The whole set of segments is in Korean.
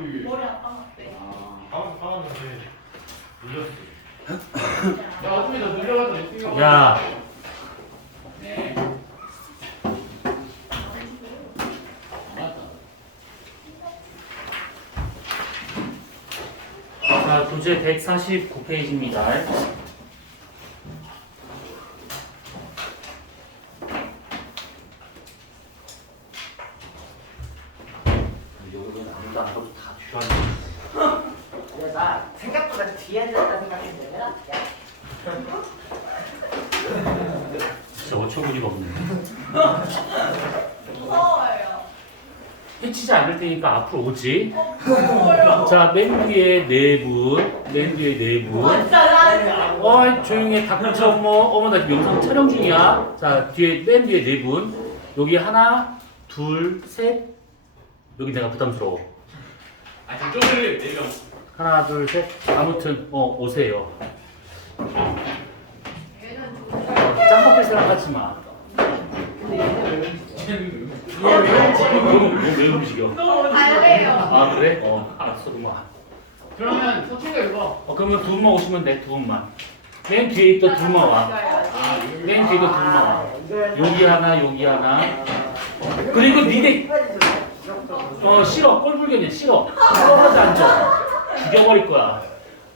머리 아팠대. 까만데 눌렸어. 야 어차피 너 눌려가지고 야, 네. 자, 교재 149페이지입니다. 여기는 아무도 안 하고 다 필요한 내가 생각보다 뒤에 앉았다 생각했는데 야 진짜 어처구니가 없네. 무서워요. 해치지 않을 테니까 앞으로 오지. 무서워요. 자, 맨 뒤에 네 분, 맨 뒤에 네 분. 진짜 어이, 조용히 닭불쳐 어머, 나 영상 촬영 중이야. 자, 맨 뒤에 네 분. 여기 하나, 둘, 셋. 여기 내가 부담스러워. 아 저쪽을 내려. 하나, 둘, 셋. 아무튼, 오세요. 얘는 좀 짬뽕 생각하지 마. 너왜 움직여? 너무 달래요. 아, 그래? 알았어, 그만. 그러면 서치가 읽어. 그러면 두 분만 오시면 돼, 두 분만. 맨 뒤에 있던 두 분만 와. 맨 뒤에 있던 두 분만 와. 여기 하나, 여기 하나. 그리고 니네, 싫어. 꼴불견이야, 싫어. 떨어져 앉아. 죽여버릴 거야.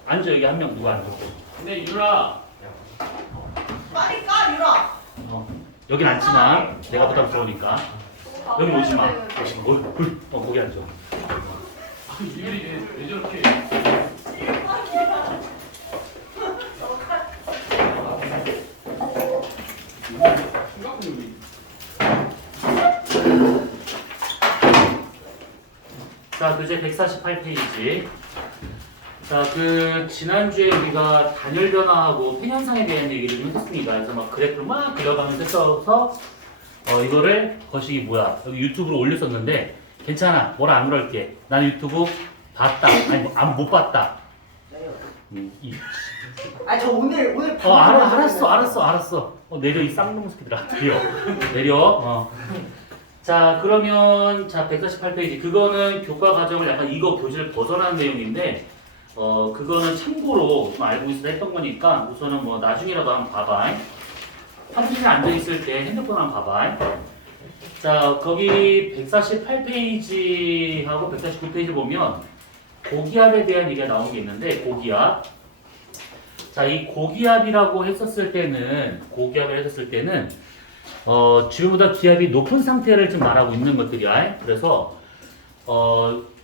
앉아, 여기 한 명 누가 앉아. 근데 유라. 빨리 까 유라. 여긴 앉지 마. 내가 부담스러우니까. 여기 오지 마. 오지 마. 거기 앉아. 아 유리 왜 저렇게? 자, 교재 148페이지. 자, 지난주에 우리가 단열 변화하고 팬현상에 대한 얘기를 좀 했습니다. 그래서 막 그래프를 막 그려가면서 써서, 이거를 거시기 뭐야. 여기 유튜브로 올렸었는데, 괜찮아. 뭐라 안 그럴게. 난 유튜브 봤다. 아니, 못 봤다. 아저 오늘 알았어. 내려, 이 쌍놈 새끼들아. 내려. 자, 그러면, 148페이지. 그거는 교과 과정을 약간 이거 교재를 벗어나는 내용인데, 그거는 참고로 좀 알고 있어야 했던 거니까, 우선은 뭐, 나중이라도 한번 봐봐. 화장실에 앉아있을 때 핸드폰 한번 봐봐. 자, 거기 148페이지하고 149페이지 보면, 고기압에 대한 얘기가 나온 게 있는데, 고기압. 자, 이 고기압을 했었을 때는, 지금보다 기압이 높은 상태를 좀 말하고 있는 것들이야. 그래서,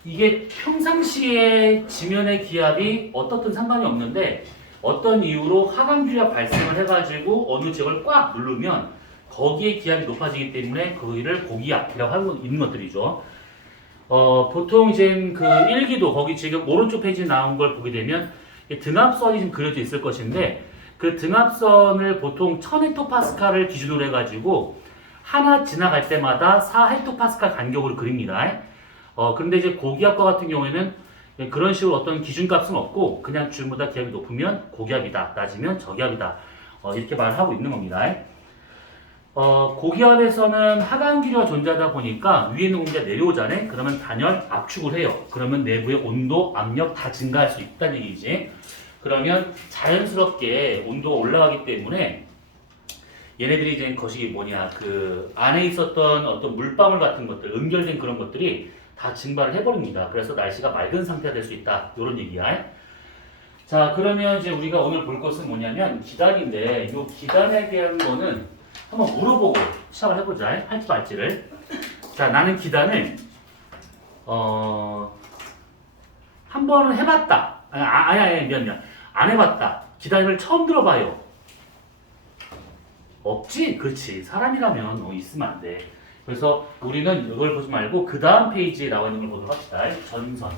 이게 평상시에 지면의 기압이 어떻든 상관이 없는데, 어떤 이유로 하강기압 발생을 해가지고 어느 지역을 꽉 누르면 거기에 기압이 높아지기 때문에 거기를 고기압이라고 하고 있는 것들이죠. 보통 이제 그 일기도 거기 지금 오른쪽 페이지에 나온 걸 보게 되면 등압선이 좀 그려져 있을 것인데 그 등압선을 보통 1000헥토파스칼을 기준으로 해가지고 하나 지나갈 때마다 4헥토파스칼 간격으로 그립니다. 그런데 이제 고기압과 같은 경우에는 그런 식으로 어떤 기준값은 없고 그냥 지금보다 기압이 높으면 고기압이다, 낮으면 저기압이다 이렇게 말을 하고 있는 겁니다. 고기압에서는 하강기류가 존재하다 보니까 위에 있는 공기가 내려오잖아요. 그러면 단열 압축을 해요. 그러면 내부의 온도, 압력 다 증가할 수 있다는 얘기지. 그러면 자연스럽게 온도가 올라가기 때문에 얘네들이 이제 거시기 그 안에 있었던 어떤 물방울 같은 것들, 응결된 그런 것들이 다 증발을 해버립니다. 그래서 날씨가 맑은 상태가 될 수 있다. 이런 얘기야. 자, 그러면 이제 우리가 오늘 볼 것은 뭐냐면 기단인데 이 기단에 대한 거는 한번 물어보고 시작을 해보자. 할지 말지를. 자, 나는 기단을 한 번은 해봤다. 미안. 안 해봤다. 기단을 처음 들어봐요. 없지? 그렇지. 사람이라면 있으면 안 돼. 그래서 우리는 이걸 보지 말고 그 다음 페이지에 나와 있는 걸 보도록 합시다. 전선.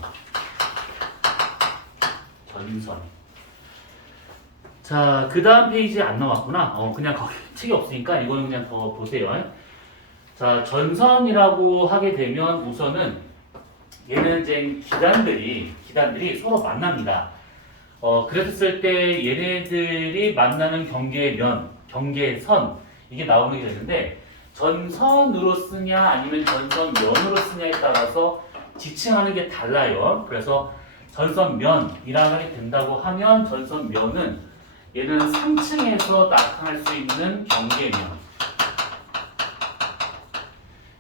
자, 그 다음 페이지에 안 나왔구나. 그냥 거기 책이 없으니까 이거는 그냥 더 보세요. 자, 전선이라고 하게 되면 우선은 얘는 이제 기단들이 서로 만납니다. 그랬을 때 얘네들이 만나는 경계선 이게 나오는 게 되는데 전선으로 쓰냐 아니면 전선면으로 쓰냐에 따라서 지칭하는 게 달라요. 그래서 전선면이라고 하게 된다고 하면 전선면은 얘는 상층에서 나타날 수 있는 경계면.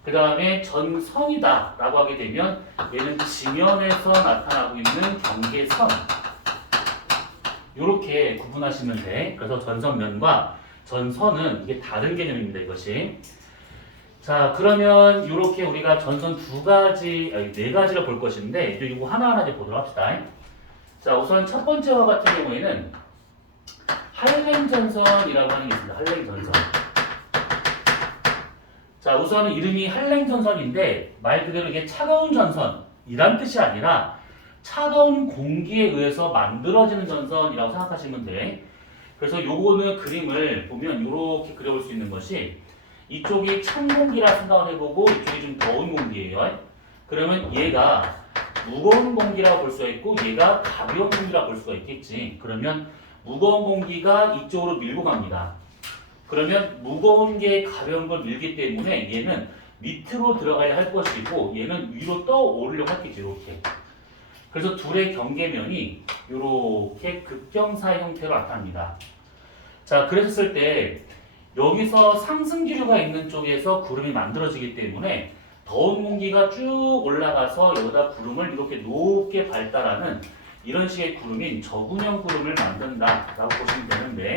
그 다음에 전선이다 라고 하게 되면 얘는 지면에서 나타나고 있는 경계선. 이렇게 구분하시면 돼. 그래서 전선면과 전선은 이게 다른 개념입니다. 이것이. 자, 그러면 이렇게 우리가 전선 네 가지를 볼 것인데 이거 하나하나 이제 보도록 합시다. 자, 우선 첫 번째와 같은 경우에는 한랭전선이라고 하는 게 있습니다. 한랭전선. 자, 우선 이름이 한랭전선인데 말 그대로 이게 차가운 전선이란 뜻이 아니라 차가운 공기에 의해서 만들어지는 전선이라고 생각하시면 돼. 그래서 요거는 그림을 보면 이렇게 그려볼 수 있는 것이 이쪽이 찬 공기라 생각을 해보고 이쪽이 좀 더운 공기예요. 그러면 얘가 무거운 공기라고 볼 수가 있고 얘가 가벼운 공기라고 볼 수가 있겠지. 그러면 무거운 공기가 이쪽으로 밀고 갑니다. 그러면 무거운 게 가벼운 걸 밀기 때문에 얘는 밑으로 들어가야 할 것이고 얘는 위로 떠오르려고 하겠지. 이렇게. 그래서 둘의 경계면이 이렇게 급경사 형태로 나타납니다. 자, 그랬을 때 여기서 상승 기류가 있는 쪽에서 구름이 만들어지기 때문에 더운 공기가 쭉 올라가서 여기다 구름을 이렇게 높게 발달하는 이런 식의 구름인 저군형 구름을 만든다라고 보시면 되는데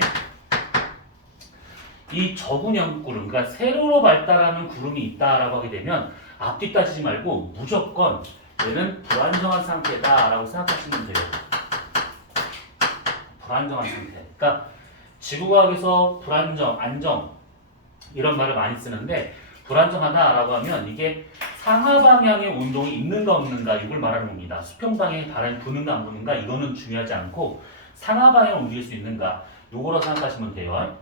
이 저군형 구름, 그러니까 세로로 발달하는 구름이 있다라고 하게 되면 앞뒤 따지지 말고 무조건 얘는 불안정한 상태다라고 생각하시면 돼요. 불안정한 상태. 그러니까 지구과학에서 불안정, 안정 이런 말을 많이 쓰는데 불안정하다라고 하면 이게 상하 방향의 운동이 있는가 없는가 이걸 말하는 겁니다. 수평 방향에 바람이 부는가 안 부는가 이거는 중요하지 않고 상하 방향을 움직일 수 있는가 요거로 생각하시면 돼요.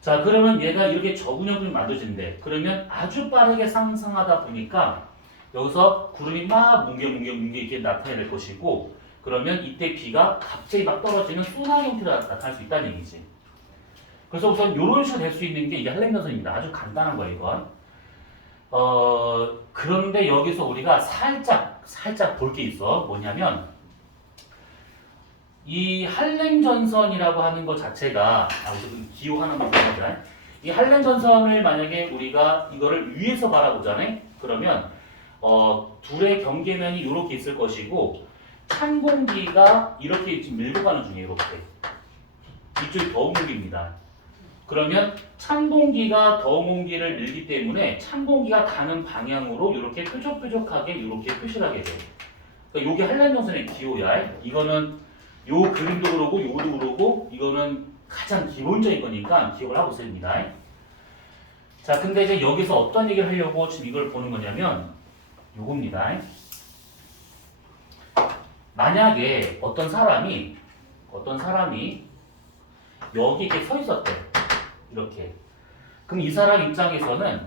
자, 그러면 얘가 이렇게 저군형이 만들어진대. 그러면 아주 빠르게 상승하다 보니까 여기서 구름이 막 뭉게 이렇게 나타내야 될 것이고 그러면 이때 비가 갑자기 막 떨어지는 소나 형태로 나타날 수 있다는 얘기지. 그래서 우선 이런 식으로 될 수 있는 게 이게 한랭전선입니다. 아주 간단한 거예요, 이건. 그런데 여기서 우리가 살짝 볼 게 있어. 뭐냐면 이 한랭전선이라고 하는 것 자체가 우선 기호 하나만 보자. 이 한랭전선을 만약에 우리가 이거를 위에서 바라보잖아요. 그러면 둘의 경계면이 이렇게 있을 것이고 찬 공기가 이렇게 지금 밀고 가는 중이에요. 이렇게. 이쪽이 더운 공기입니다. 그러면 찬 공기가 더운 공기를 밀기 때문에 찬 공기가 가는 방향으로 이렇게 뾰족뾰족하게 이렇게 표시를 하게 돼요. 그러니까 이게 한랭전선의 기호야. 이거는 요 그림도 그러고 요거도 그러고 이거는 가장 기본적인 거니까 기억을 하고 있어야 됩니다. 자, 근데 이제 여기서 어떤 얘기를 하려고 지금 이걸 보는 거냐면 요겁니다. 만약에 어떤 사람이 여기 이렇게 서 있었대. 이렇게. 그럼 이 사람 입장에서는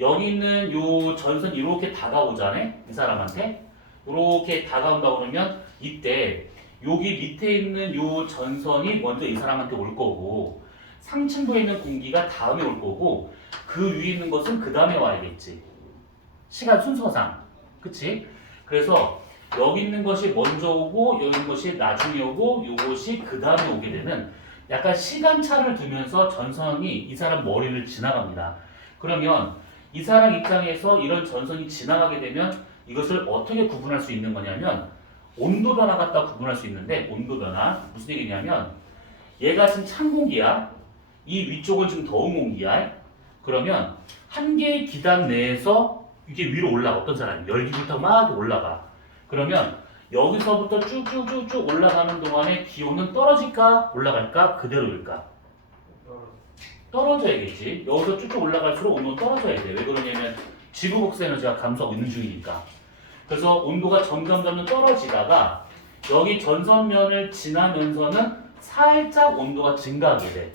여기 있는 요 전선 이렇게 다가오잖아요. 이 사람한테. 이렇게 다가온다 그러면 이때 여기 밑에 있는 요 전선이 먼저 이 사람한테 올 거고 상층부에 있는 공기가 다음에 올 거고 그 위에 있는 것은 그 다음에 와야겠지. 시간 순서상. 그치? 그래서 여기 있는 것이 먼저 오고 여기 있는 것이 나중에 오고 요것이 그 다음에 오게 되는 약간 시간차를 두면서 전선이 이 사람 머리를 지나갑니다. 그러면 이 사람 입장에서 이런 전선이 지나가게 되면 이것을 어떻게 구분할 수 있는 거냐면 온도 변화 갖다 구분할 수 있는데 온도 변화 무슨 얘기냐면 얘가 지금 찬 공기야. 이 위쪽은 지금 더운 공기야. 그러면 한 개의 기단 내에서 이게 위로 올라가. 어떤 사람이 열기부터 막 올라가. 그러면 여기서부터 쭉쭉쭉쭉 올라가는 동안에 기온은 떨어질까 올라갈까 그대로일까? 떨어져야겠지. 여기서 쭉쭉 올라갈수록 온도는 떨어져야 돼. 왜 그러냐면 지구 복사 에너지가 감소하고 있는 중이니까. 그래서 온도가 점점 떨어지다가 여기 전선면을 지나면서는 살짝 온도가 증가하게 돼.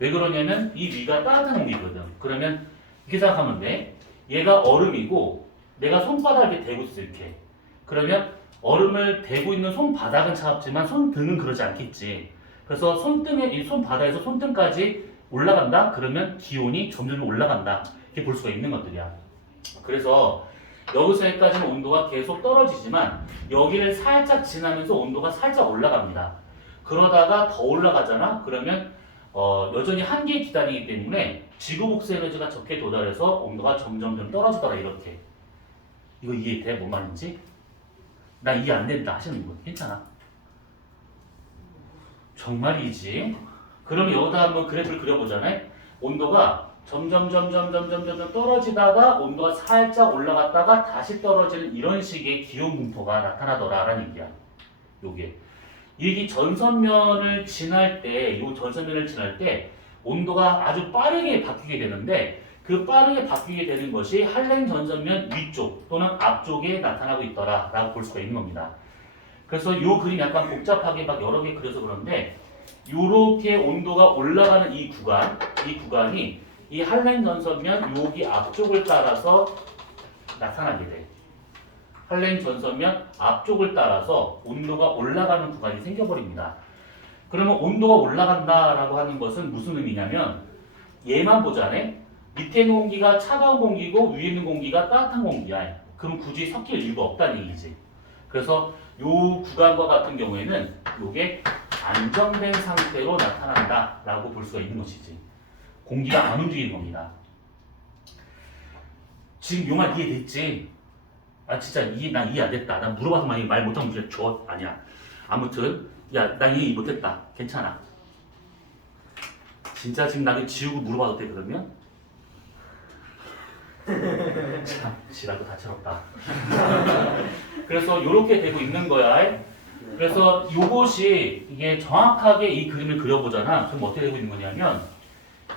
왜 그러냐면 이 위가 따뜻한 공기거든. 그러면 이렇게 생각하면 돼. 얘가 얼음이고 내가 손바닥에 대고 있어 이렇게. 그러면 얼음을 대고 있는 손바닥은 차갑지만 손등은 그러지 않겠지. 그래서 이 손바닥에서 손등까지 올라간다? 그러면 기온이 점점 올라간다. 이렇게 볼 수가 있는 것들이야. 그래서 여기서 여기까지는 온도가 계속 떨어지지만 여기를 살짝 지나면서 온도가 살짝 올라갑니다. 그러다가 더 올라가잖아? 그러면 여전히 한계에 기다리기 때문에 지구 복수 에너지가 적게 도달해서 온도가 점점 떨어지더라 이렇게. 이거 이해돼? 뭔 말인지? 나 이해 안 된다 하시는 분 괜찮아? 정말이지? 그럼 여기다 한번 그래프를 그려보잖아요. 온도가 점점 떨어지다가 온도가 살짝 올라갔다가 다시 떨어지는 이런 식의 기온 분포가 나타나더라라는 얘기야. 요게. 이게 전선면을 지날 때, 요 전선면을 지날 때 온도가 아주 빠르게 바뀌게 되는데 그 빠르게 바뀌게 되는 것이 한랭 전선면 위쪽 또는 앞쪽에 나타나고 있더라라고 볼 수가 있는 겁니다. 그래서 이 그림 약간 복잡하게 막 여러 개 그려서 그런데 요렇게 온도가 올라가는 이 구간이 이 한랭 전선면 여기 앞쪽을 따라서 나타나게 돼. 한랭 전선면 앞쪽을 따라서 온도가 올라가는 구간이 생겨버립니다. 그러면 온도가 올라간다라고 하는 것은 무슨 의미냐면 얘만 보자네. 밑에 있는 공기가 차가운 공기고 위에 있는 공기가 따뜻한 공기야. 그럼 굳이 섞일 이유가 없다는 얘기지. 그래서 이 구간과 같은 경우에는 이게 안정된 상태로 나타난다라고 볼 수가 있는 것이지. 공기가 안 움직이는 겁니다. 지금 요 말 이해됐지? 아 진짜 나 이해 안 됐다. 나 물어봐서 많이 말 못하면 그냥 줘. 아니야. 아무튼 야 나 이해 못했다. 괜찮아. 진짜 지금 나를 지우고 물어봐도 돼 그러면? 참 지라도 다채롭다. 그래서 요렇게 되고 있는 거야. 그래서 요것이 이게 정확하게 이 그림을 그려보잖아. 그럼 어떻게 되고 있는 거냐면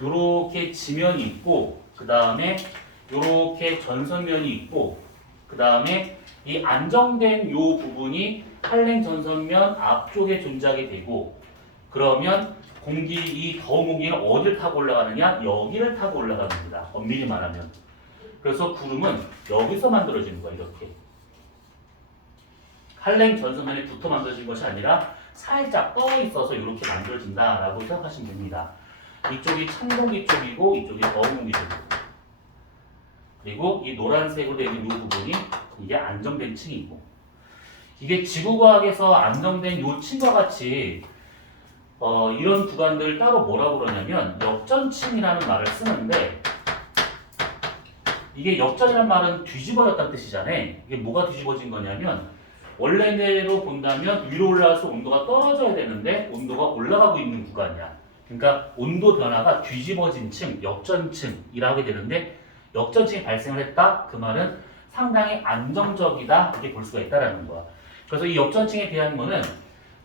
요렇게 지면이 있고 그 다음에 요렇게 전선면이 있고 그 다음에 이 안정된 요 부분이 한랭 전선면 앞쪽에 존재하게 되고 그러면 이 더운 공기는 어디를 타고 올라가느냐? 여기를 타고 올라갑니다. 엄밀히 말하면. 그래서 구름은 여기서 만들어지는 거야 이렇게. 한랭 전선면에 붙어 만들어진 것이 아니라 살짝 떠 있어서 이렇게 만들어진다라고 생각하시면 됩니다. 이쪽이 찬 공기 쪽이고 이쪽이 더운 공기 쪽이고 그리고 이 노란색으로 되어 있는 이 부분이 이게 안정된 층이고 이게 지구과학에서 안정된 이 층과 같이 이런 구간들을 따로 뭐라고 그러냐면 역전층이라는 말을 쓰는데 이게 역전이라는 말은 뒤집어졌다는 뜻이잖아요. 이게 뭐가 뒤집어진 거냐면 원래대로 본다면 위로 올라가서 온도가 떨어져야 되는데 온도가 올라가고 있는 구간이야. 그러니까 온도 변화가 뒤집어진 층, 역전층이라 하게 되는데 역전층이 발생을 했다? 그 말은 상당히 안정적이다 이렇게 볼 수가 있다는 거야. 그래서 이 역전층에 대한 거는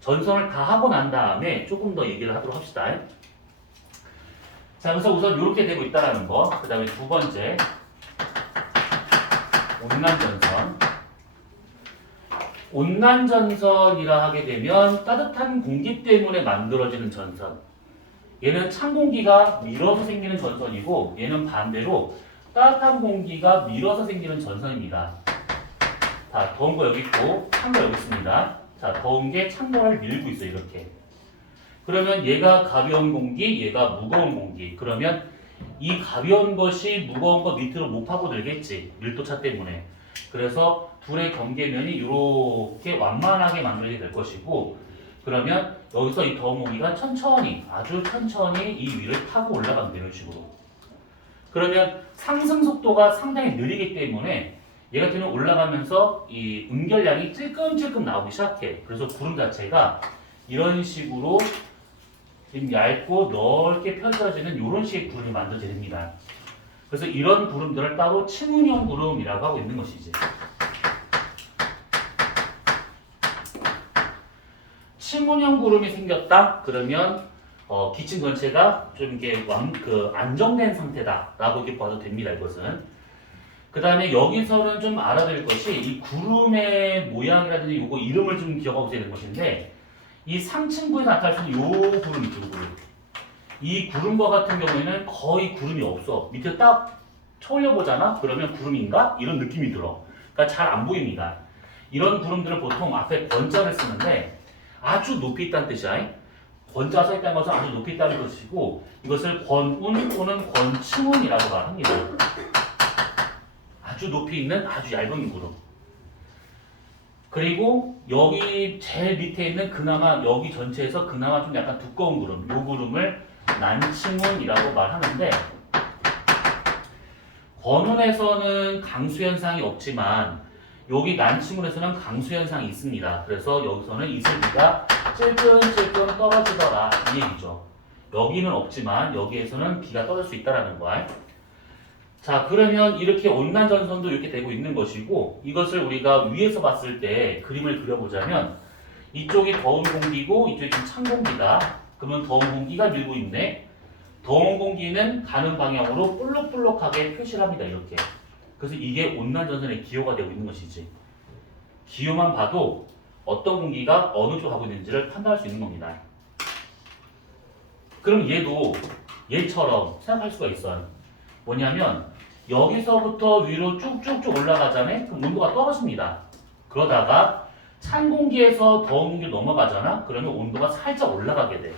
전선을 다 하고 난 다음에 조금 더 얘기를 하도록 합시다. 자, 그래서 우선 이렇게 되고 있다는 거. 그 다음에 두 번째 온난전선. 온난전선이라 하게 되면 따뜻한 공기 때문에 만들어지는 전선. 얘는 찬 공기가 밀어서 생기는 전선이고 얘는 반대로 따뜻한 공기가 밀어서 생기는 전선입니다. 자, 더운 거 여기 있고 찬 거 여기 있습니다. 자, 더운 게 찬 거를 밀고 있어요, 이렇게. 그러면 얘가 가벼운 공기, 얘가 무거운 공기. 그러면 이 가벼운 것이 무거운 거 밑으로 못 파고들겠지, 밀도차 때문에. 그래서 둘의 경계면이 이렇게 완만하게 만들게 될 것이고 그러면 여기서 이 더운 공기가 천천히, 아주 천천히 이 위를 타고 올라갑니다, 이런 식으로. 그러면 상승 속도가 상당히 느리기 때문에 얘 같은 경우는 올라가면서 이 음결량이 찔끔찔끔 나오기 시작해. 그래서 구름 자체가 이런 식으로 좀 얇고 넓게 펼쳐지는 이런 식의 구름이 만들어지게 됩니다. 그래서 이런 구름들을 따로 층운형 구름이라고 하고 있는 것이지. 층운형 구름이 생겼다? 그러면 기층 전체가 좀 이렇게 안정된 상태다라고 이렇게 봐도 됩니다. 이것은. 그 다음에 여기서는 좀 알아야 될 것이 이 구름의 모양이라든지 이거 이름을 좀 기억하고 있어야 되는 것인데 이 상층부에 나타날 수 있는 요 구름 있죠, 구름. 이 구름과 같은 경우에는 거의 구름이 없어. 밑에 딱 쳐올려보잖아? 그러면 구름인가? 이런 느낌이 들어. 그러니까 잘 안 보입니다. 이런 구름들은 보통 앞에 권자를 쓰는데 아주 높이 있다는 뜻이야. 권자 써 있다는 것은 아주 높이 있다는 것이고 이것을 권운 또는 권층운이라고 말합니다. 아주 높이 있는 아주 얇은 구름. 그리고 여기 제일 밑에 있는 그나마 여기 전체에서 그나마 좀 약간 두꺼운 구름. 요 구름을 난칭운이라고 말하는데 권운에서는 강수현상이 없지만 여기 난칭운에서는 강수현상이 있습니다. 그래서 여기서는 이슬비가 찔끔찔끔 떨어지더라 이 얘기죠. 여기는 없지만 여기에서는 비가 떨어질 수 있다는 거야. 자, 그러면 이렇게 온난전선도 이렇게 되고 있는 것이고 이것을 우리가 위에서 봤을 때 그림을 그려보자면 이쪽이 더운 공기고 이쪽이 좀 찬 공기다. 그러면 더운 공기가 밀고 있네. 더운 공기는 가는 방향으로 볼록볼록하게 표시를 합니다. 이렇게. 그래서 이게 온난전선의 기호가 되고 있는 것이지. 기호만 봐도 어떤 공기가 어느 쪽 가고 있는지를 판단할 수 있는 겁니다. 그럼 얘도 얘처럼 생각할 수가 있어요. 뭐냐면 여기서부터 위로 쭉쭉쭉 올라가잖아요. 그럼 온도가 떨어집니다. 그러다가 찬 공기에서 더운 공기로 넘어가잖아. 그러면 온도가 살짝 올라가게 돼.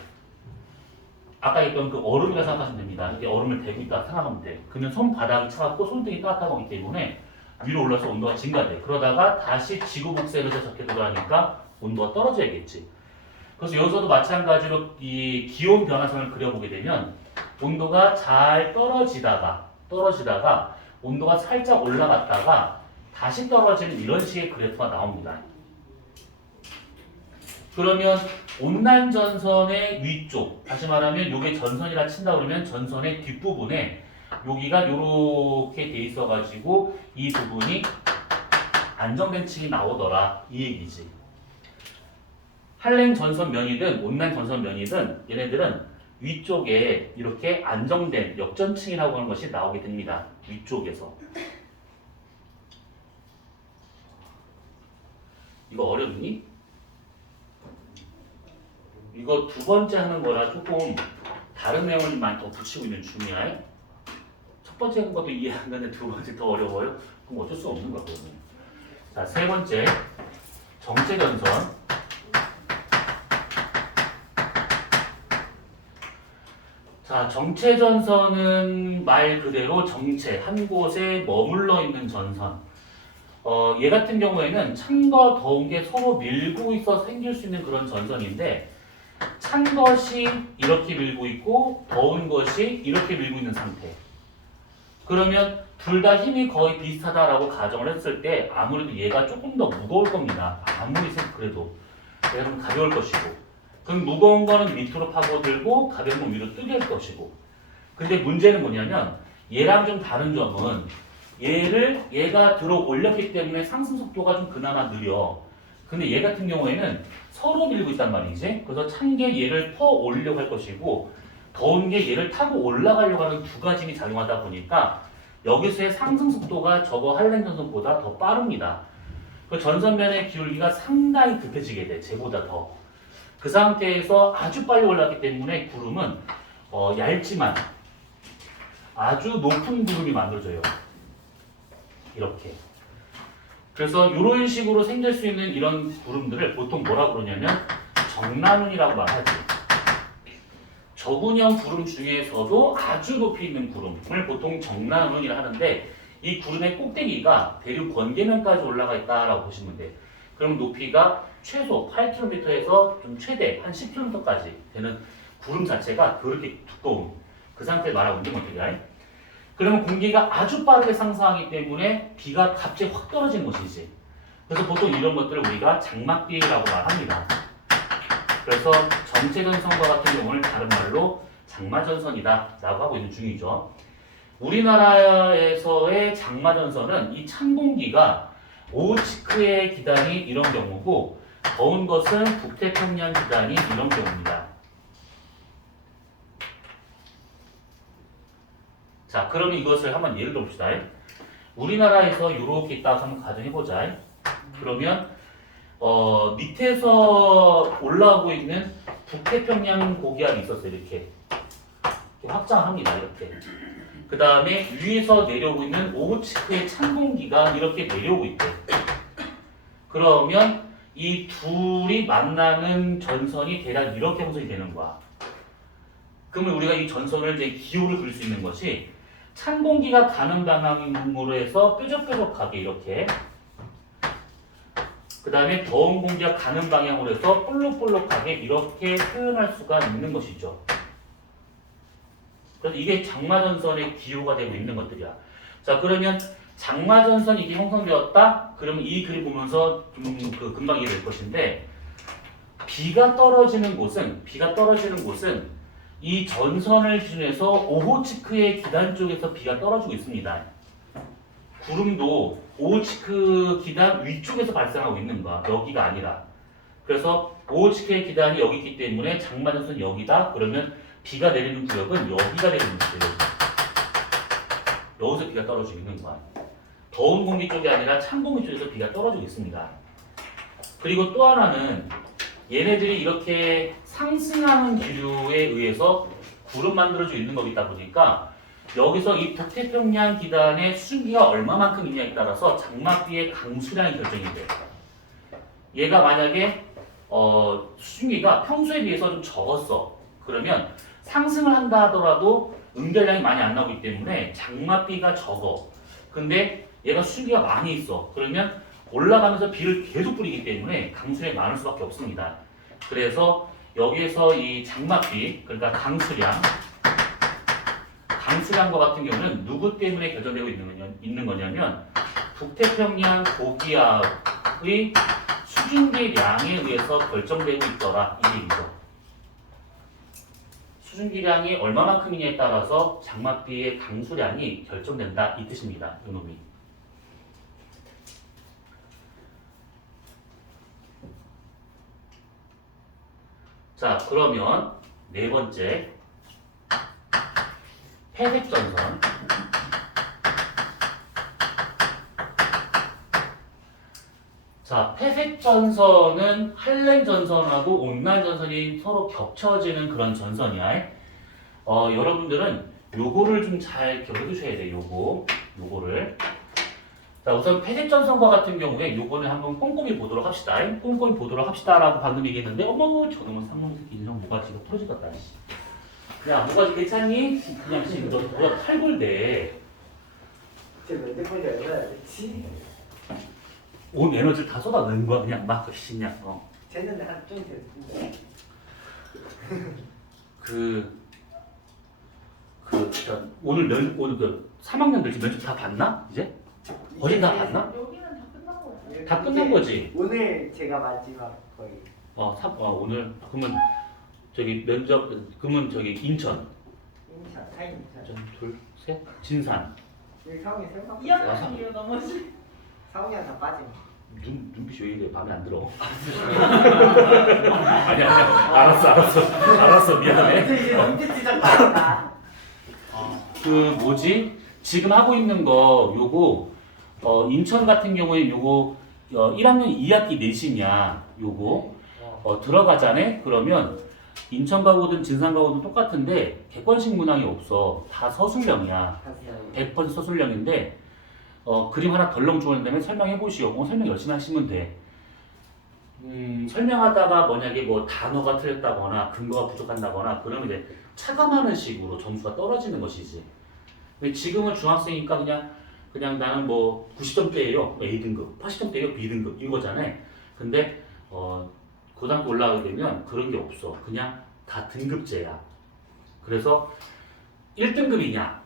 아까 했던 그 얼음이라 생각하시면 됩니다. 이게 얼음을 대고 있다 생각하면 돼. 그러면 손바닥이 차갑고 손등이 따뜻한 거기 때문에 위로 올라서 온도가 증가돼. 그러다가 다시 지구 복사해서 적게 돌아가니까 온도가 떨어져야겠지. 그래서 여기서도 마찬가지로 이 기온 변화선을 그려보게 되면 온도가 잘 떨어지다가 온도가 살짝 올라갔다가 다시 떨어지는 이런 식의 그래프가 나옵니다. 그러면 온난전선의 위쪽, 다시 말하면 이게 전선이라 친다 그러면 전선의 뒷부분에 여기가 이렇게 돼 있어가지고 이 부분이 안정된 층이 나오더라 이 얘기지. 한랭 전선 면이든 온난 전선 면이든 얘네들은 위쪽에 이렇게 안정된 역전층이라고 하는 것이 나오게 됩니다. 위쪽에서. 이거 어렵니? 이거 두 번째 하는 거라 조금 다른 내용을 많이 더 붙이고 있는 중이야. 첫 번째 하는 것도 이해 안 가는데 두 번째 더 어려워요? 그럼 어쩔 수 없는 거거든요. 자, 세 번째 정체전선. 자, 정체전선은 말 그대로 정체, 한 곳에 머물러 있는 전선. 얘 같은 경우에는 찬과 더운 게 서로 밀고 있어 생길 수 있는 그런 전선인데 찬 것이 이렇게 밀고 있고 더운 것이 이렇게 밀고 있는 상태. 그러면 둘 다 힘이 거의 비슷하다라고 가정을 했을 때 아무래도 얘가 조금 더 무거울 겁니다. 아무리 그래도 얘가 좀 가벼울 것이고. 그럼 무거운 거는 밑으로 파고들고 가벼운 건 위로 뜨게 할 것이고. 근데 문제는 뭐냐면 얘랑 좀 다른 점은 얘가 들어 올렸기 때문에 상승 속도가 좀 그나마 느려. 근데 얘 같은 경우에는 서로 밀고 있단 말이지. 그래서 찬 게 얘를 퍼 올리려고 할 것이고 더운 게 얘를 타고 올라가려고 하는 두 가지 힘이 작용하다 보니까 여기서의 상승 속도가 저거 한랭 전선보다 더 빠릅니다. 그 전선면의 기울기가 상당히 급해지게 돼. 쟤보다 더. 그 상태에서 아주 빨리 올라갔기 때문에 구름은 얇지만 아주 높은 구름이 만들어져요. 이렇게. 그래서 이런 식으로 생길 수 있는 이런 구름들을 보통 뭐라고 그러냐면 정난운이라고 말하지. 저군형 구름 중에서도 아주 높이 있는 구름을 보통 정난운이라 하는데 이 구름의 꼭대기가 대륙 번개면까지 올라가 있다라고 보시면 돼. 그럼 높이가 최소 8km에서 좀 최대 한 10km까지 되는 구름 자체가 그렇게 두꺼운 그 상태를 말하고 있는 것들이야. 그러면 공기가 아주 빠르게 상승하기 때문에 비가 갑자기 확 떨어지는 것이지. 그래서 보통 이런 것들을 우리가 장막비라고 말합니다. 그래서 정체전선과 같은 경우는 다른 말로 장마전선이다 라고 하고 있는 중이죠. 우리나라에서의 장마전선은 이 찬 공기가 오호츠크의 기단이 이런 경우고 더운 것은 북태평양 기단이 이런 경우입니다. 자, 그러면 이것을 한번 예를 들어봅시다. 우리나라에서 이렇게 있다고 한번 가정해보자. 그러면 밑에서 올라오고 있는 북태평양 고기압이 있었어요. 이렇게 확장합니다. 이렇게. 그 다음에 위에서 내려오고 있는 오호츠크의 찬 공기가 이렇게 내려오고 있대. 그러면 이 둘이 만나는 전선이 대략 이렇게 형성이 되는 거야. 그러면 우리가 이 전선을 이제 기호를 그릴 수 있는 것이 찬 공기가 가는 방향으로 해서 뾰족뾰족하게 이렇게, 그 다음에 더운 공기가 가는 방향으로 해서 볼록볼록하게 이렇게 표현할 수가 있는 것이죠. 그래서 이게 장마전선의 기호가 되고 있는 것들이야. 자, 그러면 장마전선이 이게 형성되었다? 그러면 이 그림 보면서 좀 금방 이해될 것인데, 비가 떨어지는 곳은 이 전선을 기준해서 오호츠크의 기단 쪽에서 비가 떨어지고 있습니다. 구름도 오호츠크 기단 위쪽에서 발생하고 있는 거야. 여기가 아니라. 그래서 오호츠크의 기단이 여기 있기 때문에 장마전선이 여기다. 그러면 비가 내리는 구역은 여기가 되는 거예요. 여기서 비가 떨어지고 있는 거야. 더운 공기 쪽이 아니라 찬 공기 쪽에서 비가 떨어지고 있습니다. 그리고 또 하나는 얘네들이 이렇게 상승하는 기류에 의해서 구름 만들어지고 있는 거기다 보니까 여기서 이 북태평양 기단의 수증기가 얼마만큼 있냐에 따라서 장맛비의 강수량이 결정이 돼요. 얘가 만약에 수증기가 평소에 비해서 좀 적었어. 그러면 상승을 한다 하더라도 응결량이 많이 안 나오기 때문에 장맛비가 적어. 근데 얘가 수증기가 많이 있어. 그러면 올라가면서 비를 계속 뿌리기 때문에 강수량이 많을 수밖에 없습니다. 그래서 여기에서 이 장맛비, 그러니까 강수량과 같은 경우는 누구 때문에 결정되고 있는 거냐면 북태평양 고기압의 수증기량에 의해서 결정되고 있더라, 이 얘기죠. 수증기량이 얼마만큼이냐에 따라서 장맛비의 강수량이 결정된다, 이 뜻입니다. 이놈이. 자, 그러면 네 번째, 회색전선. 자, 회색전선은 한랭전선하고 온난전선이 서로 겹쳐지는 그런 전선이야. 여러분들은 요거를 좀 잘 기억해 두셔야 돼요. 요거를. 자, 우선 회색전선과 같은 경우에 요거는 한번 꼼꼼히 보도록 합시다. 꼼꼼히 보도록 합시다라고 방금 얘기했는데, 어머, 저놈은 삼놈 새끼 인형 모가지가 부러지겠다. 야, 모가지 괜찮니? 그냥 지금 너 뭐야 탈골돼. 제가 핸드폰이 얼마나 됐지? 온 에너지를 다 쏟아내는 거야 그냥 막 그냥 쟀는데 한좀 됐는데. 오늘 그 3학년들 지금 면접 다 봤나? 이제? 어제 다 봤나? 여기는 다 끝난 거야. 다 끝난 거지? 오늘 제가 마지막 거의. 오늘 그러면 저기 면접 그러면 저기 인천 인천, 타인천. 둘, 셋, 진산 여기 상훈이 생각. 2학년이에요 나머지. 상훈이가 다 빠짐. 눈빛이 왜 이래 마음에 안 들어? 아니야 알았어 미안해. 이제 눈빛 찢었다. 지금 하고 있는 거 요거 인천 같은 경우에 요거 1학년 2학기 내신이야. 요거 들어가자네. 그러면 인천 가고든 진산 가고든 똑같은데 객관식 문항이 없어. 다 서술형이야. 100% 서술형인데 그림 하나 덜렁 주는 다음에 설명해 보시오. 설명 열심히 하시면 돼. 설명하다가 만약에 뭐 단어가 틀렸다거나 근거가 부족한다거나 그러면 이제 차감하는 식으로 점수가 떨어지는 것이지. 근데 지금은 중학생이니까 그냥 나는 뭐 90점대예요 A등급, 80점대예요 B등급 이거잖아. 근데 고등학교 올라가게 되면 그런 게 없어. 그냥 다 등급제야. 그래서 1등급이냐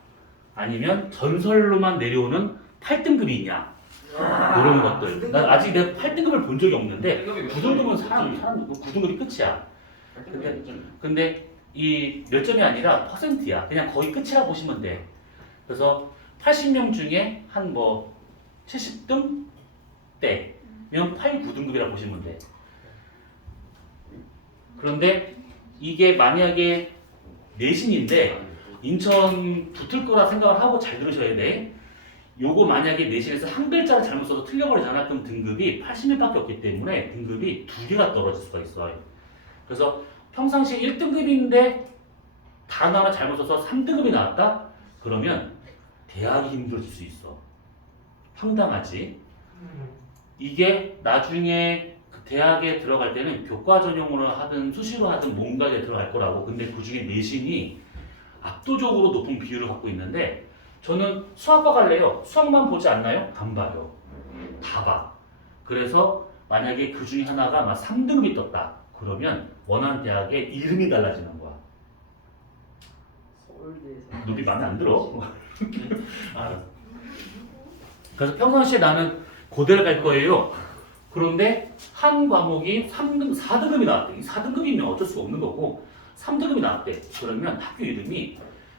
아니면 전설로만 내려오는 8등급이냐 이런 것들. 난 아직 내가 8등급을 본 적이 없는데 9등급은 사람 9등급이 끝이야. 근데 이 몇 점이 아니라 퍼센트야. 그냥 거의 끝이라 보시면 돼. 그래서 80명 중에 한 뭐 70등 대면 8, 9등급이라 보시면 돼. 그런데 이게 만약에 내신인데 인천 붙을 거라 생각을 하고 잘 들으셔야 돼. 요거 만약에 내신에서 한 글자를 잘못 써서 틀려버리잖아. 그럼 등급이 80명밖에 없기 때문에 등급이 2개가 떨어질 수가 있어요. 그래서 평상시에 1등급인데 단어 하나 잘못 써서 3등급이 나왔다? 그러면 대학이 힘들어질 수 있어. 황당하지? 이게 나중에 그 대학에 들어갈 때는 교과 전형으로 하든 수시로 하든 뭔가에 들어갈 거라고. 근데 그 중에 내신이 압도적으로 높은 비율을 갖고 있는데 저는 수학과 갈래요. 수학만 보지 않나요? 안 봐요. 다 봐. 그래서 만약에 그 중에 하나가 막 3등급이 떴다. 그러면 원하는 대학의 이름이 달라지는 거야. 서울대에서. 눈빛 마음에 안 들어? 알았어. 그래서 평상시에 나는 고대를 갈 거예요. 그런데 한 과목이 3등, 4등급이 나왔대. 4등급이면 어쩔 수가 없는 거고 3등급이 나왔대. 그러면 학교 이름이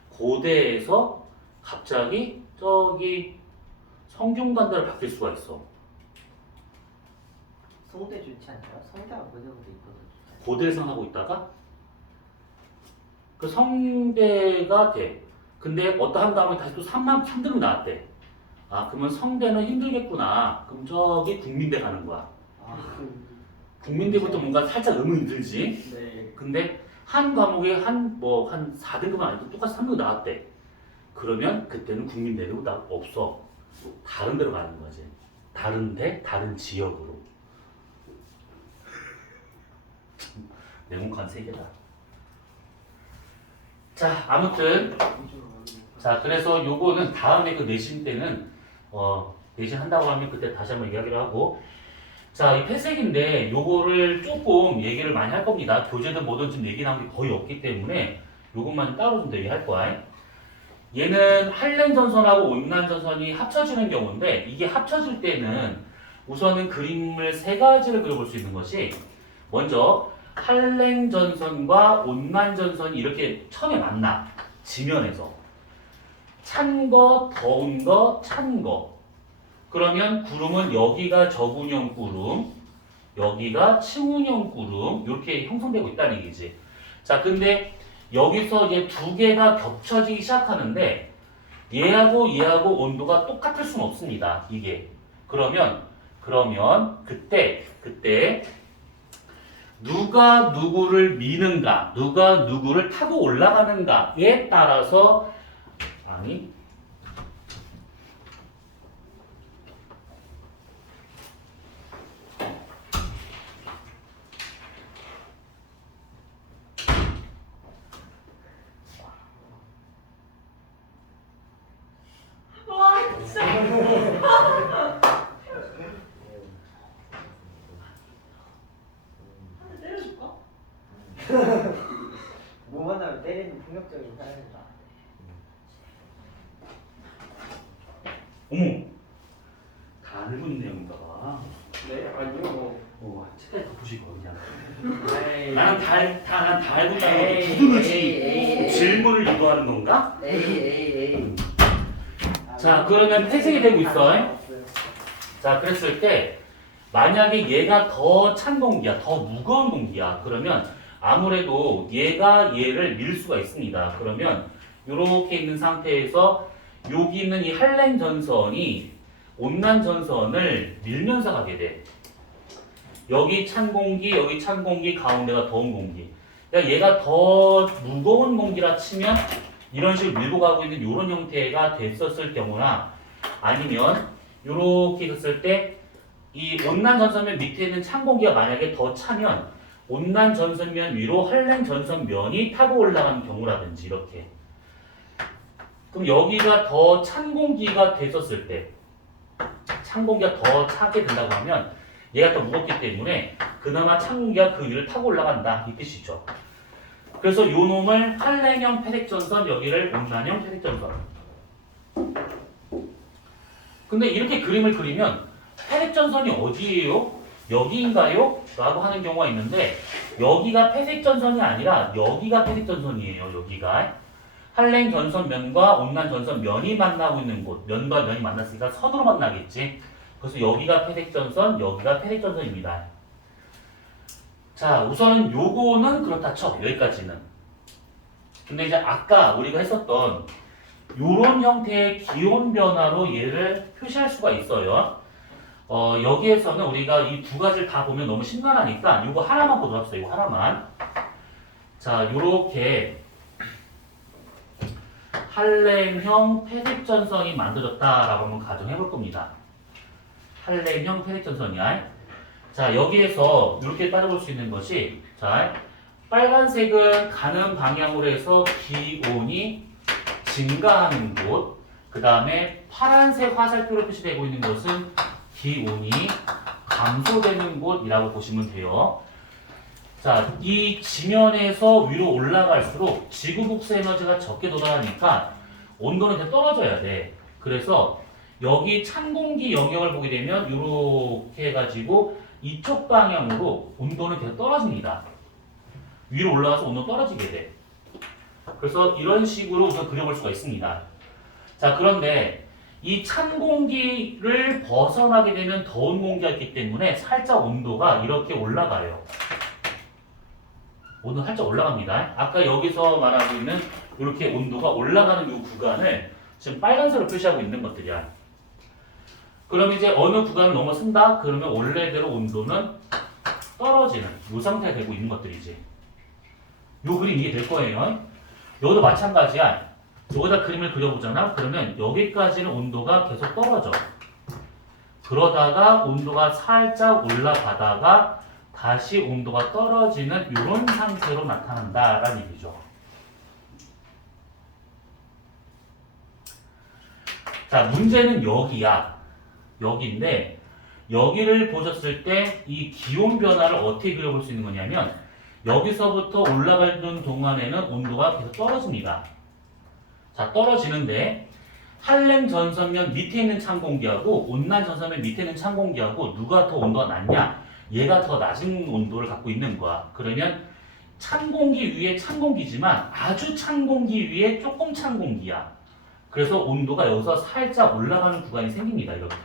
고대에서 갑자기 저기 성균관대로 바뀔 수가 있어. 성대 좋지 않나요? 성대가 고대보다 있거든. 고대에서 하고 있다가 그 성대가 돼. 근데 어떠한 다음에 다시 또 3등급 나왔대. 아, 그러면 성대는 힘들겠구나. 그럼 저기 국민대 가는 거야. 아, 국민대부터 뭔가 살짝 의문이 들지. 네. 근데 한 과목에 한 4등급은 아니고 똑같이 3등급 나왔대. 그러면 그때는 국민대로 나 없어. 다른 데로 가는 거지. 다른 데, 다른 지역으로. 내공 관세계다. 자, 아무튼 자, 그래서 요거는 다음에 그 내신 때는 내신 한다고 하면 그때 다시 한번 이야기를 하고, 자, 이 폐색인데 요거를 조금 얘기를 많이 할 겁니다. 교재든 뭐든 지금 얘기 나온 게 거의 없기 때문에 요것만 따로 좀 더 얘기할 거야. 얘는 한랭전선하고 온난전선이 합쳐지는 경우인데, 이게 합쳐질 때는 우선은 그림을 세 가지를 그려볼 수 있는 것이, 먼저 한랭전선과 온난전선이 이렇게 처음에 만나. 지면에서 찬 거, 더운 거, 찬 거. 그러면 구름은 여기가 저군형 구름, 여기가 층운형 구름, 이렇게 형성되고 있다는 얘기지. 자, 근데 여기서 이제 두 개가 겹쳐지기 시작하는데 얘하고 얘하고 온도가 똑같을 수는 없습니다. 이게. 그러면 그때 누가 누구를 미는가, 누가 누구를 타고 올라가는가에 따라서 아니 와 진짜. 한 대 때려줄까? 뭐 하나 때리는 폭력적인 사람이다. 어머, 다 알고 있는 내용인가 봐. 네, 아니요. 책까지 덮으시고 그냥. 에이. 나는 다 알고 있다는 에이, 거 두드러지 에이. 질문을 유도하는 건가? 에이. 자, 그러면 회색이 되고 있어. 자, 그랬을 때 만약에 얘가 더 찬 공기야, 더 무거운 공기야. 그러면 아무래도 얘가 얘를 밀 수가 있습니다. 그러면 이렇게 있는 상태에서 여기 있는 이 한랭 전선이 온난 전선을 밀면서 가게 돼. 여기 찬 공기, 여기 찬 공기, 가운데가 더운 공기. 그러니까 얘가 더 무거운 공기라 치면 이런 식으로 밀고 가고 있는 이런 형태가 됐었을 경우나, 아니면 이렇게 있었을 때 이 온난 전선면 밑에 있는 찬 공기가 만약에 더 차면 온난 전선면 위로 한랭 전선면이 타고 올라가는 경우라든지 이렇게. 그럼 여기가 더 찬 공기가 됐었을 때, 찬 공기가 더 차게 된다고 하면 얘가 더 무겁기 때문에 그나마 찬 공기가 그 위를 타고 올라간다 이 뜻이죠. 그래서 요 놈을 한랭형 패색전선, 여기를 온난형 패색전선. 근데 이렇게 그림을 그리면 패색전선이 어디예요? 여기인가요? 라고 하는 경우가 있는데, 여기가 패색전선이 아니라 여기가 패색전선이에요. 여기가 한랭 전선면과 온난 전선면이 만나고 있는 곳, 면과 면이 만났으니까 선으로 만나겠지. 그래서 여기가 패색전선, 여기가 패색전선입니다. 자, 우선은 요거는 그렇다 쳐. 여기까지는. 근데 이제 아까 우리가 했었던 요런 형태의 기온 변화로 얘를 표시할 수가 있어요. 여기에서는 우리가 이 두 가지를 다 보면 너무 심란하니까 요거 하나만 보도록 합시다. 요거 하나만. 자, 요렇게 한랭형 패색전선이 만들어졌다라고 한번 가정해 볼 겁니다. 한랭형 패색전선이야. 자, 여기에서 이렇게 따져볼 수 있는 것이, 자, 빨간색은 가는 방향으로 해서 기온이 증가하는 곳, 그 다음에 파란색 화살표로 표시되고 있는 곳은 기온이 감소되는 곳이라고 보시면 돼요. 자, 이 지면에서 위로 올라갈수록 지구 복수 에너지가 적게 도달하니까 온도는 더 떨어져야 돼. 그래서 여기 찬 공기 영역을 보게 되면 이렇게 해가지고 이쪽 방향으로 온도는 계속 떨어집니다. 위로 올라가서 온도 떨어지게 돼. 그래서 이런 식으로 우선 그려볼 수가 있습니다. 자, 그런데 이 찬 공기를 벗어나게 되면 더운 공기가 있기 때문에 살짝 온도가 이렇게 올라가요. 온도 살짝 올라갑니다. 아까 여기서 말하고 있는 이렇게 온도가 올라가는 이 구간을 지금 빨간색으로 표시하고 있는 것들이야. 그럼 이제 어느 구간을 넘어선다? 그러면 원래대로 온도는 떨어지는 이 상태가 되고 있는 것들이지. 요 그림 이해될 거예요. 여기도 마찬가지야. 여기다 그림을 그려보잖아. 그러면 여기까지는 온도가 계속 떨어져. 그러다가 온도가 살짝 올라가다가 다시 온도가 떨어지는 이런 상태로 나타난다라는 얘기죠. 자, 문제는 여기야. 여기인데 여기를 보셨을 때 이 기온 변화를 어떻게 그려볼 수 있는 거냐면 여기서부터 올라가는 동안에는 온도가 계속 떨어집니다. 자, 떨어지는데 한랭 전선면 밑에 있는 찬 공기하고 온난 전선면 밑에 있는 찬 공기하고 누가 더 온도가 낮냐? 얘가 더 낮은 온도를 갖고 있는 거야. 그러면 찬 공기 위에 찬 공기지만 아주 찬 공기 위에 조금 찬 공기야. 그래서 온도가 여기서 살짝 올라가는 구간이 생깁니다. 이렇게.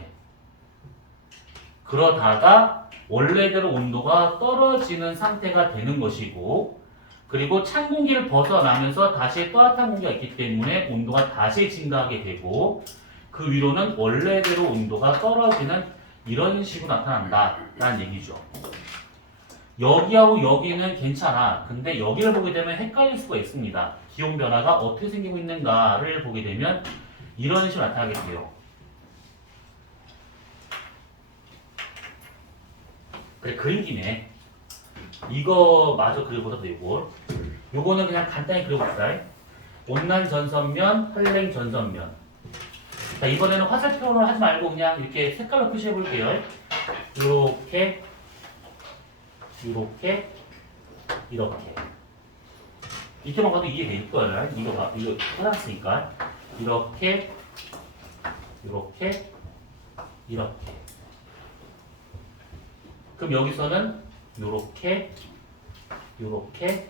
그러다가 원래대로 온도가 떨어지는 상태가 되는 것이고, 그리고 찬 공기를 벗어나면서 다시 따뜻한 공기가 있기 때문에 온도가 다시 증가하게 되고, 그 위로는 원래대로 온도가 떨어지는 이런 식으로 나타난다라는 얘기죠. 여기하고 여기는 괜찮아. 근데 여기를 보게 되면 헷갈릴 수가 있습니다. 기온 변화가 어떻게 생기고 있는가를 보게 되면 이런 식으로 나타나게 돼요. 그래, 그린 김에 이거 마저 그려보자. 요거는 그냥 간단히 그려봅시다. 온난 전선면, 한랭 전선면. 자, 이번에는 화살표를 하지 말고 그냥 이렇게 색깔로 표시해 볼게요. 이렇게, 이렇게, 이렇게. 이렇게만 가도 이해될 거예요. 이거 해놨으니까. 이렇게, 이렇게, 이렇게. 그럼 여기서는 요렇게, 요렇게,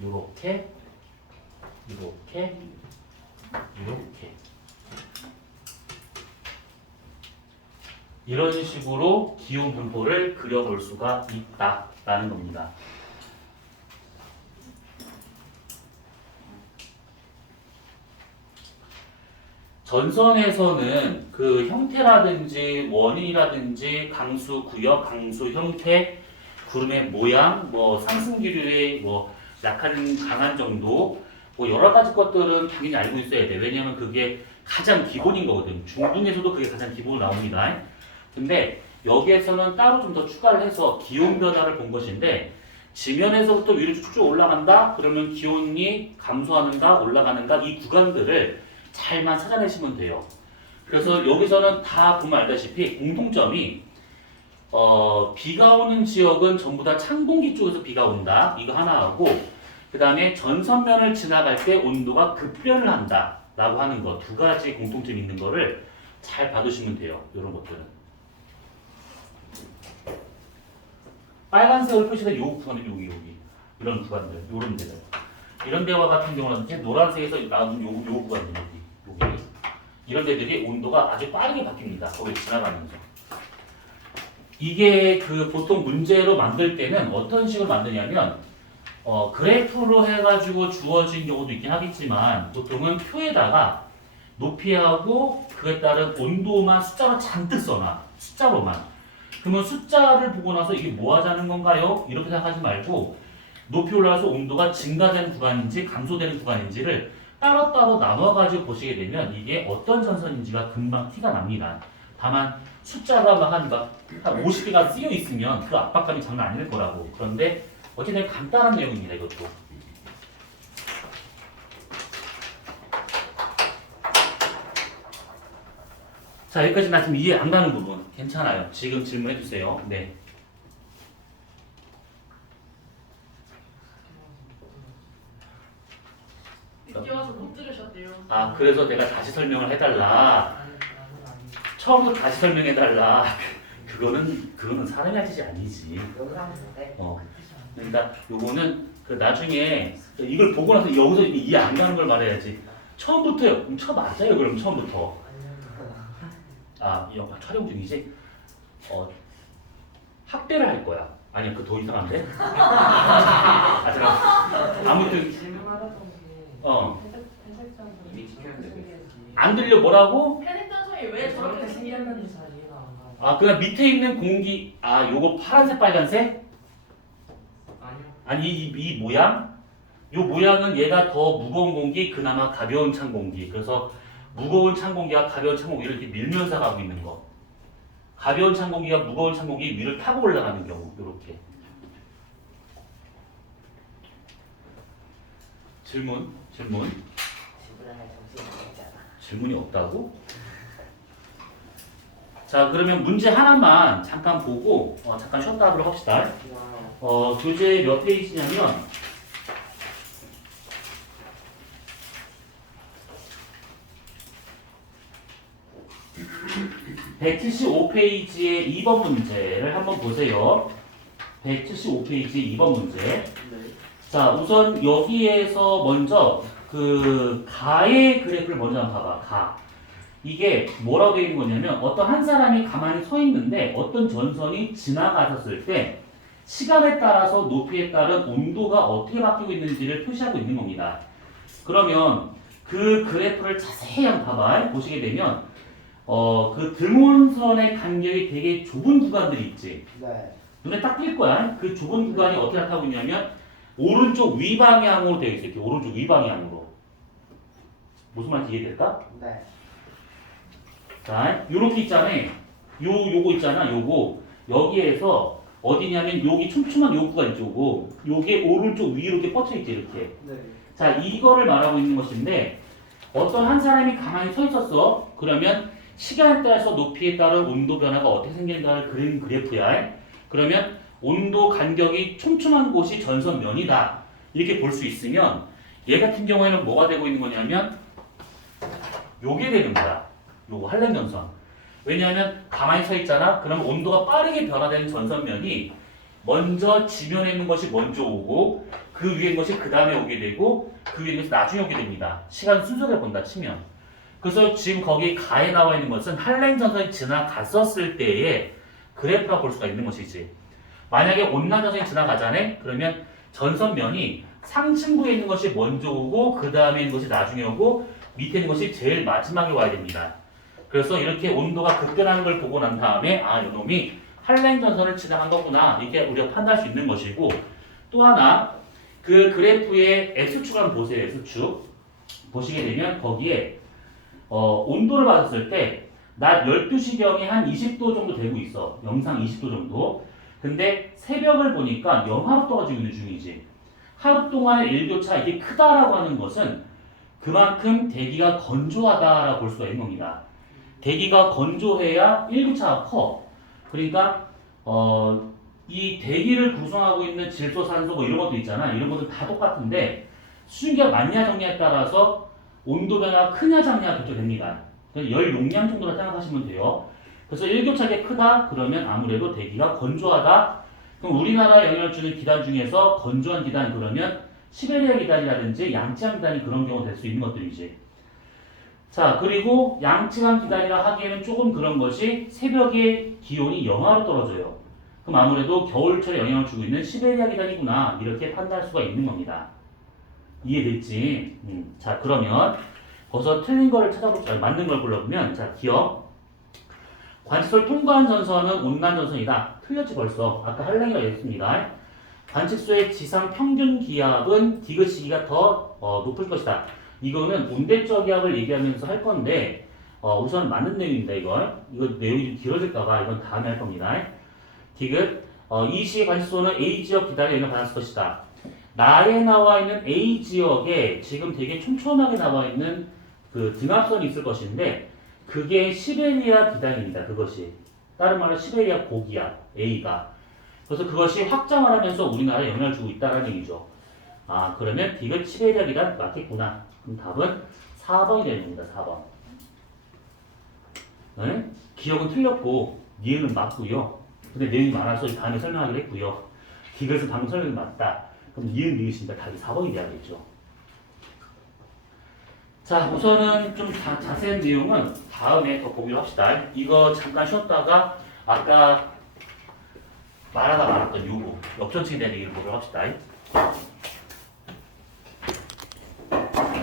요렇게, 요렇게, 이렇게. 이런 식으로 기온 분포를 그려볼 수가 있다라는 겁니다. 전선에서는 그 형태라든지 원인이라든지 강수 구역, 강수 형태, 구름의 모양, 뭐 상승 기류의 뭐 약한 강한 정도, 뭐 여러 가지 것들은 당연히 알고 있어야 돼. 왜냐하면 그게 가장 기본인 거거든. 중등에서도 그게 가장 기본으로 나옵니다. 근데 여기에서는 따로 좀 더 추가를 해서 기온 변화를 본 것인데, 지면에서부터 위로 쭉쭉 올라간다? 그러면 기온이 감소하는가 올라가는가 이 구간들을 잘만 찾아내시면 돼요. 그래서 여기서는 다 보면 알다시피 공통점이 비가 오는 지역은 전부 다 찬 공기 쪽에서 비가 온다. 이거 하나 하고, 그 다음에 전선면을 지나갈 때 온도가 급변을 한다 라고 하는 거, 두 가지 공통점이 있는 거를 잘 봐두시면 돼요. 이런 것들은. 빨간색으로 표시된 요 구간들, 여기 이런 구간들, 요런 데들. 이런 데와 같은 경우는 노란색에서 나오는 요 구간들, 여기 이런 데들이 온도가 아주 빠르게 바뀝니다. 거기 지나가면서. 이게 그 보통 문제로 만들 때는 어떤 식으로 만드냐면 그래프로 해가지고 주어진 경우도 있긴 하겠지만, 보통은 표에다가 높이하고 그에 따른 온도만 숫자로 잔뜩 써놔. 숫자로만. 그러면 숫자를 보고 나서 이게 뭐 하자는 건가요? 이렇게 생각하지 말고 높이 올라가서 온도가 증가되는 구간인지 감소되는 구간인지를 따로따로 나눠가지고 보시게 되면 이게 어떤 전선인지가 금방 티가 납니다. 다만 숫자가 막 한 50개가 쓰여 있으면 그 압박감이 장난 아닐 거라고. 그런데 어쨌든 간단한 내용입니다. 이것도. 자, 여기까지 나 지금 이해 안 가는 부분 괜찮아요. 지금 질문해 주세요. 네. 늦게 와서 못 들으셨대요. 아, 그래서 내가 다시 설명을 해달라. 처음부터 다시 설명해달라. 그거는 사람이 할 짓이 아니지. 영상 보는데. 그러니까 요거는 그 나중에 이걸 보고 나서 여기서 이해 안 가는 걸 말해야지. 처음부터요. 그럼 맞아요. 그럼 처음부터. 아, 이 영화 촬영 중이지. 학대를 할 거야. 아니야, 그 더 이상한데? 아, 잠깐. 아무튼 질문하던 게. 이미 지켜야 돼. 안 들려 뭐라고? 패닉 선생이 왜 저렇게 저렇게 생겼는지 잘 이해가 안 가. 아, 그냥 밑에 있는 공기. 아, 요거 파란색, 빨간색? 아니요. 아니 이 모양? 요 모양은 얘가 더 무거운 공기, 그나마 가벼운 찬 공기. 그래서 무거운 찬 공기와 가벼운 찬 공기를 이렇게 밀면서 가고 있는 거. 가벼운 찬 공기가 무거운 찬 공기 위를 타고 올라가는 경우 이렇게. 질문. 질문할 정신이 없잖아. 질문이 없다고? 자, 그러면 문제 하나만 잠깐 보고 잠깐 쉬었다 하도록 합시다. 교재 몇 페이지냐면 175페이지의 2번 문제를 한번 보세요. 175페이지 2번 문제. 자, 우선 여기에서 먼저 그 가의 그래프를 먼저 한번 봐봐. 가. 이게 뭐라고 되어 있는 거냐면 어떤 한 사람이 가만히 서 있는데 어떤 전선이 지나갔을 때 시간에 따라서 높이에 따른 온도가 어떻게 바뀌고 있는지를 표시하고 있는 겁니다. 그러면 그 그래프를 자세히 한번 봐봐. 보시게 되면 그 등원선의 간격이 되게 좁은 구간들이 있지. 네. 눈에 딱 띌 거야. 그 좁은 구간이 어떻게 나타나고 있냐면 오른쪽 위 방향으로 되어 있어. 이렇게 오른쪽 위 방향으로. 무슨 말인지 이해될까? 네. 자, 요렇게 있잖아. 요거 있잖아. 요거 여기에서 어디냐면 여기 촘촘한 요 구간 있죠. 요게 오른쪽 위로 이렇게 뻗쳐 있지 이렇게. 네. 자, 이거를 말하고 있는 것인데 어떤 한 사람이 가만히 서 있었어. 그러면 시간에 따라서 높이에 따른 온도 변화가 어떻게 생기는가를 그린 그래프야. 그러면 온도 간격이 촘촘한 곳이 전선면이다. 이렇게 볼 수 있으면 얘 같은 경우에는 뭐가 되고 있는 거냐면 요게 되는 거야. 요거 할렘 전선. 왜냐하면 가만히 서 있잖아. 그러면 온도가 빠르게 변화되는 전선면이 먼저 지면에 있는 것이 먼저 오고 그 위에 있는 것이 그 다음에 오게 되고 그 위에 있는 것이 나중에 오게 됩니다. 시간 순서를 본다 치면. 그래서 지금 거기 가에 나와 있는 것은 할렘 전선이 지나갔었을 때의 그래프라 볼 수가 있는 것이지. 만약에 온난 전선이 지나가잖아. 그러면 전선면이 상층부에 있는 것이 먼저 오고 그 다음에 있는 것이 나중에 오고 밑에 있는 것이 제일 마지막에 와야 됩니다. 그래서 이렇게 온도가 급변하는 걸 보고 난 다음에 아, 이놈이 할렘 전선을 지나간 거구나. 이렇게 우리가 판단할 수 있는 것이고 또 하나 그 그래프의 X축을 한번 보세요. X축. 보시게 되면 거기에 온도를 받았을 때 낮 12시경에 한 20도 정도 되고 있어. 영상 20도 정도. 근데 새벽을 보니까 영하로 떨어지고 있는 중이지. 하루 동안의 일교차 이게 크다라고 하는 것은 그만큼 대기가 건조하다라고 볼 수가 있는 겁니다. 대기가 건조해야 일교차가 커. 그러니까 이 대기를 구성하고 있는 질소, 산소 뭐 이런 것도 있잖아. 이런 것들 다 똑같은데 수증기가 많냐 적냐에 따라서 온도 변화가 크냐 작냐가 결정됩니다. 열 용량 정도로 생각하시면 돼요. 그래서 일교차가 크다 그러면 아무래도 대기가 건조하다. 그럼 우리나라에 영향을 주는 기단 중에서 건조한 기단 그러면 시베리아 기단이라든지 양치한 기단이 그런 경우 될 수 있는 것들이지. 자, 그리고 양치한 기단이라 하기에는 조금 그런 것이 새벽에 기온이 영하로 떨어져요. 그럼 아무래도 겨울철에 영향을 주고 있는 시베리아 기단이구나 이렇게 판단할 수가 있는 겁니다. 이해됐지? 자, 그러면 거기서 틀린 거를 찾아보자. 맞는 걸 골라보면 자, 기억. 관측소를 통과한 전선은 온난 전선이다. 틀렸지 벌써. 아까 할랭이가 했습니다. 관측소의 지상 평균 기압은 디귿 시기가 더 높을 것이다. 이거는 온대적 기압을 얘기하면서 할 건데 우선 맞는 내용입니다. 이거 내용이 좀 길어질까봐 이건 다음에 할 겁니다. 디귿 이 시의 관측소는 A 지역 기단에 영향을 받았을 것이다. 나에 나와 있는 A 지역에 지금 되게 촘촘하게 나와 있는 그 등압선이 있을 것인데 그게 시베리아 비단입니다. 그것이. 다른 말로 시베리아 고기압 A가. 그래서 그것이 확장을 하면서 우리나라에 영향을 주고 있다는 얘기죠. 아, 그러면 D가 시베리아 비단 맞겠구나. 그럼 답은 4번이 되는 겁니다. 4번. 네? 기억은 틀렸고 니은은 맞고요. 근데 내용이 많아서 다음에 설명하기로 했고요. D것은 방금 설명이 맞다. 그럼 니은 니으시니까 답이 4번이 돼야겠죠. 자, 우선은 좀 자세한 내용은 다음에 더 보기로 합시다. 이거 잠깐 쉬었다가 아까 말하다 말았던 요거 역전칭에 대한 얘기를 보도록 합시다.